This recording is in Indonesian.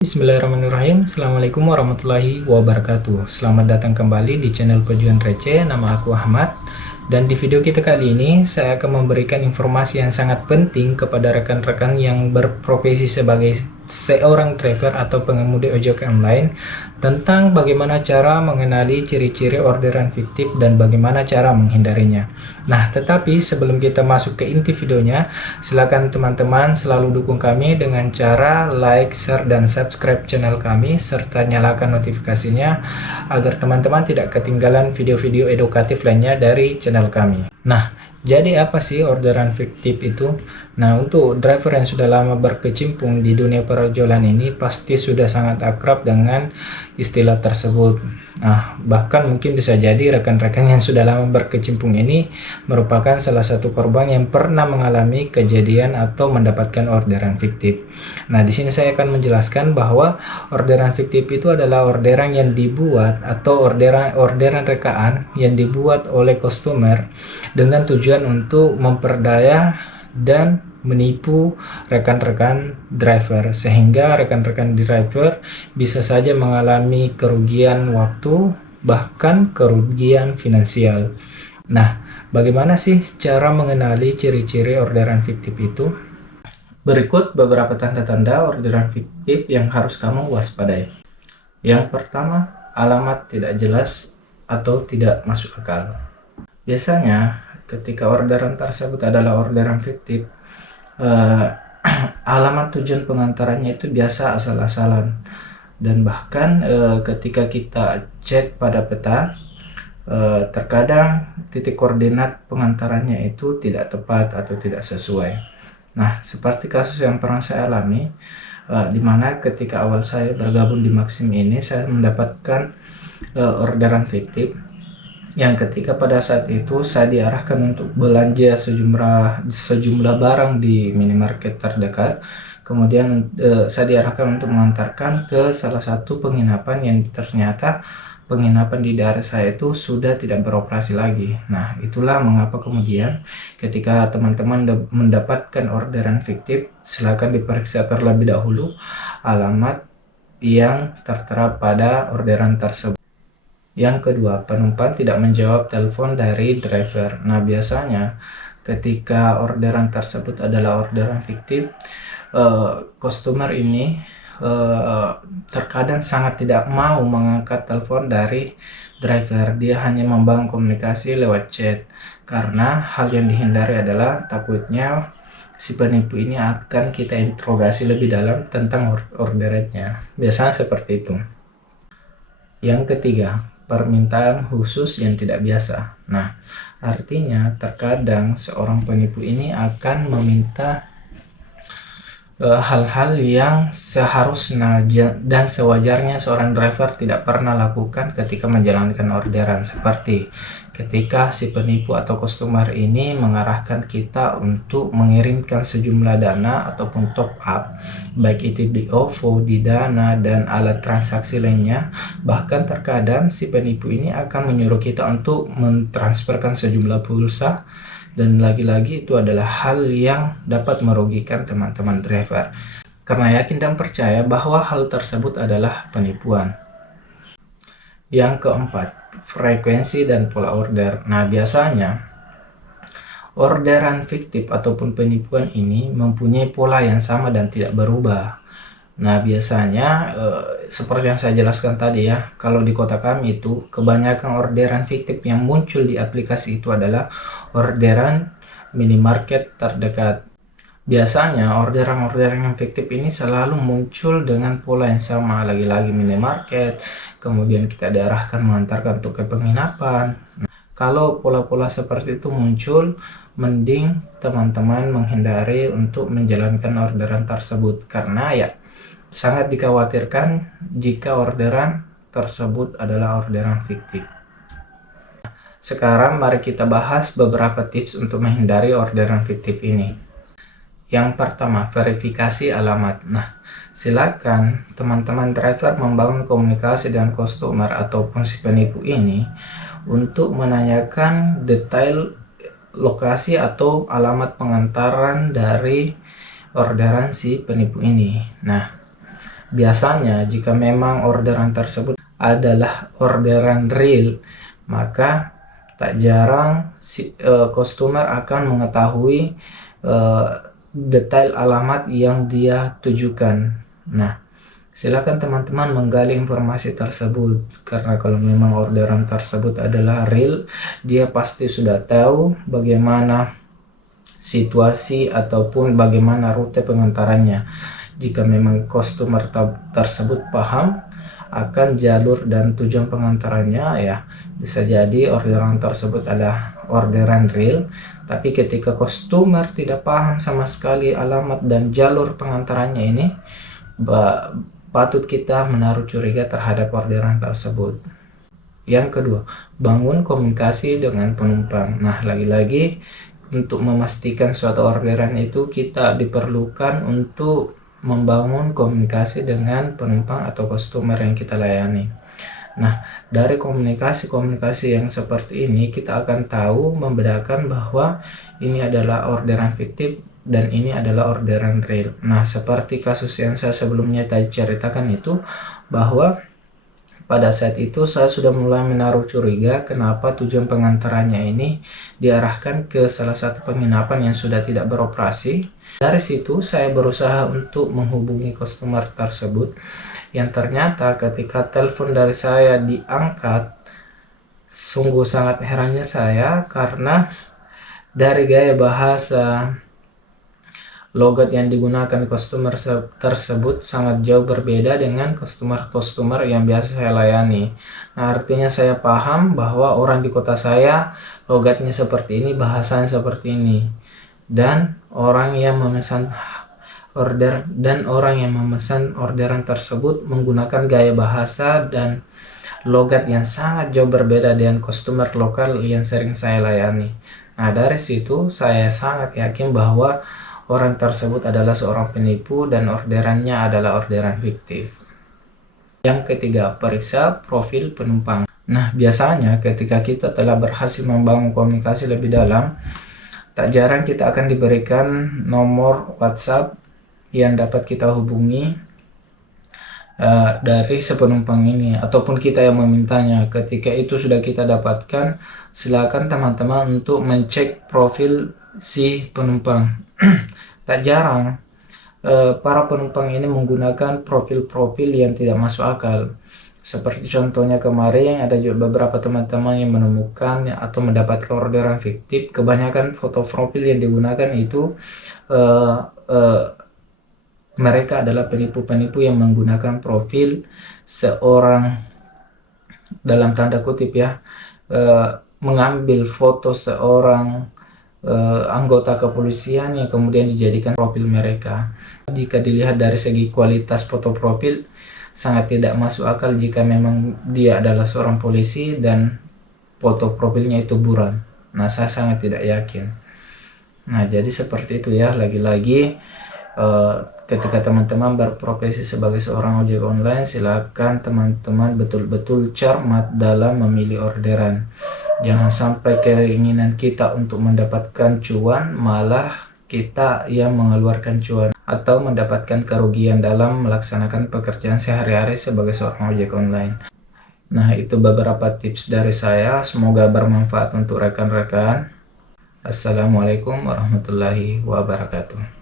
Bismillahirrahmanirrahim. Assalamualaikum warahmatullahi wabarakatuh. Selamat datang kembali di channel Pejuang Receh. Nama aku Ahmad. Dan di video kita kali ini saya akan memberikan informasi yang sangat penting kepada rekan-rekan yang berprofesi sebagai seorang driver atau pengemudi ojek online tentang bagaimana cara mengenali ciri-ciri orderan fiktif dan bagaimana cara menghindarinya. Nah, tetapi sebelum kita masuk ke inti videonya, silakan teman-teman selalu dukung kami dengan cara like, share, dan subscribe channel kami serta nyalakan notifikasinya agar teman-teman tidak ketinggalan video-video edukatif lainnya dari channel kami. Nah, jadi apa sih orderan fiktif itu? Nah, untuk driver yang sudah lama berkecimpung di dunia perjualan ini pasti sudah sangat akrab dengan istilah tersebut. Nah, bahkan mungkin bisa jadi rekan-rekan yang sudah lama berkecimpung ini merupakan salah satu korban yang pernah mengalami kejadian atau mendapatkan orderan fiktif. Nah, di sini saya akan menjelaskan bahwa orderan fiktif itu adalah orderan yang dibuat atau orderan rekaan yang dibuat oleh customer dengan tujuan untuk memperdaya dan menipu rekan-rekan driver, sehingga rekan-rekan driver bisa saja mengalami kerugian waktu, bahkan kerugian finansial. Nah, bagaimana sih cara mengenali ciri-ciri orderan fiktif itu? Berikut beberapa tanda-tanda orderan fiktif yang harus kamu waspadai. Yang pertama, alamat tidak jelas atau tidak masuk akal. Biasanya, ketika orderan tersebut adalah orderan fiktif, alamat tujuan pengantarannya itu biasa asal-asalan, dan bahkan ketika kita cek pada peta, terkadang titik koordinat pengantarannya itu tidak tepat atau tidak sesuai. Nah, seperti kasus yang pernah saya alami, di mana ketika awal saya bergabung di Maxim ini, saya mendapatkan orderan fiktif yang ketika pada saat itu saya diarahkan untuk belanja sejumlah barang di minimarket terdekat. Kemudian saya diarahkan untuk mengantarkan ke salah satu penginapan yang ternyata penginapan di daerah saya itu sudah tidak beroperasi lagi. Nah, itulah mengapa kemudian ketika teman-teman mendapatkan orderan fiktif, silakan diperiksa terlebih dahulu alamat yang tertera pada orderan tersebut. Yang kedua, penumpang tidak menjawab telepon dari driver. Nah, biasanya ketika orderan tersebut adalah orderan fiktif, customer ini terkadang sangat tidak mau mengangkat telepon dari driver. Dia hanya membangun komunikasi lewat chat, karena hal yang dihindari adalah takutnya si penipu ini akan kita interogasi lebih dalam tentang orderannya. Biasanya seperti itu. Yang ketiga, permintaan khusus yang tidak biasa. Nah, artinya terkadang seorang penipu ini akan meminta hal-hal yang seharusnya dan sewajarnya seorang driver tidak pernah lakukan ketika menjalankan orderan, seperti ketika si penipu atau customer ini mengarahkan kita untuk mengirimkan sejumlah dana ataupun top up, baik itu di OVO, di Dana, dan alat transaksi lainnya. Bahkan terkadang si penipu ini akan menyuruh kita untuk mentransferkan sejumlah pulsa, dan lagi-lagi itu adalah hal yang dapat merugikan teman-teman driver, karena yakin dan percaya bahwa hal tersebut adalah penipuan. Yang keempat, frekuensi dan pola order. Nah, biasanya orderan fiktif ataupun penipuan ini mempunyai pola yang sama dan tidak berubah. Nah, biasanya seperti yang saya jelaskan tadi ya, kalau di kota kami itu kebanyakan orderan fiktif yang muncul di aplikasi itu adalah orderan minimarket terdekat. Biasanya orderan yang fiktif ini selalu muncul dengan pola yang sama, lagi-lagi minimarket, kemudian kita diarahkan mengantarkan untuk ke penginapan. Nah, kalau pola-pola seperti itu muncul, mending teman-teman menghindari untuk menjalankan orderan tersebut, karena ya sangat dikhawatirkan jika orderan tersebut adalah orderan fiktif. Sekarang mari kita bahas beberapa tips untuk menghindari orderan fiktif ini. Yang pertama, verifikasi alamat. Nah, silakan teman-teman driver membangun komunikasi dengan customer ataupun si penipu ini untuk menanyakan detail lokasi atau alamat pengantaran dari orderan si penipu ini. Nah, Biasanya jika memang orderan tersebut adalah orderan real, maka tak jarang customer akan mengetahui detail alamat yang dia tujukan. Nah, silakan teman-teman menggali informasi tersebut, karena kalau memang orderan tersebut adalah real, dia pasti sudah tahu bagaimana situasi ataupun bagaimana rute pengantarannya. Jika memang customer tersebut paham akan jalur dan tujuan pengantarannya, ya bisa jadi orderan tersebut adalah orderan real. Tapi ketika customer tidak paham sama sekali alamat dan jalur pengantarannya ini, patut kita menaruh curiga terhadap orderan tersebut. Yang kedua, bangun komunikasi dengan penumpang. Nah, lagi-lagi untuk memastikan suatu orderan itu kita diperlukan untuk membangun komunikasi dengan penumpang atau customer yang kita layani. Nah, dari komunikasi yang seperti ini kita akan tahu membedakan bahwa ini adalah orderan fiktif dan ini adalah orderan real. Nah, seperti kasus yang saya sebelumnya tadi ceritakan itu, bahwa pada saat itu saya sudah mulai menaruh curiga kenapa tujuan pengantarannya ini diarahkan ke salah satu penginapan yang sudah tidak beroperasi. Dari situ saya berusaha untuk menghubungi customer tersebut, yang ternyata ketika telepon dari saya diangkat, sungguh sangat herannya saya karena dari gaya bahasa logat yang digunakan customer tersebut sangat jauh berbeda dengan customer yang biasa saya layani. Nah, artinya saya paham bahwa orang di kota saya logatnya seperti ini, bahasanya seperti ini, dan orang yang memesan orderan tersebut menggunakan gaya bahasa dan logat yang sangat jauh berbeda dengan customer lokal yang sering saya layani. Nah, dari situ saya sangat yakin bahwa orang tersebut adalah seorang penipu dan orderannya adalah orderan fiktif. Yang ketiga, periksa profil penumpang. Nah, biasanya ketika kita telah berhasil membangun komunikasi lebih dalam, tak jarang kita akan diberikan nomor WhatsApp yang dapat kita hubungi dari si penumpang ini, ataupun kita yang memintanya. Ketika itu sudah kita dapatkan, silakan teman-teman untuk mencek profil si penumpang. Tak jarang para penumpang ini menggunakan profil-profil yang tidak masuk akal. Seperti contohnya kemarin ada juga beberapa teman-teman yang menemukan atau mendapatkan orderan fiktif. Kebanyakan foto profil yang digunakan itu mereka adalah penipu-penipu yang menggunakan profil seorang, dalam tanda kutip ya, mengambil foto seorang anggota kepolisian yang kemudian dijadikan profil mereka. Jika dilihat dari segi kualitas foto profil, sangat tidak masuk akal jika memang dia adalah seorang polisi dan foto profilnya itu buram. Nah, saya sangat tidak yakin. Nah, jadi seperti itu ya. Lagi-lagi ketika teman-teman berprofesi sebagai seorang ojek online, silakan teman-teman betul-betul cermat dalam memilih orderan. Jangan sampai keinginan kita untuk mendapatkan cuan malah kita yang mengeluarkan cuan atau mendapatkan kerugian dalam melaksanakan pekerjaan sehari-hari sebagai seorang ojek online. Nah, itu beberapa tips dari saya, semoga bermanfaat untuk rekan-rekan. Assalamualaikum warahmatullahi wabarakatuh.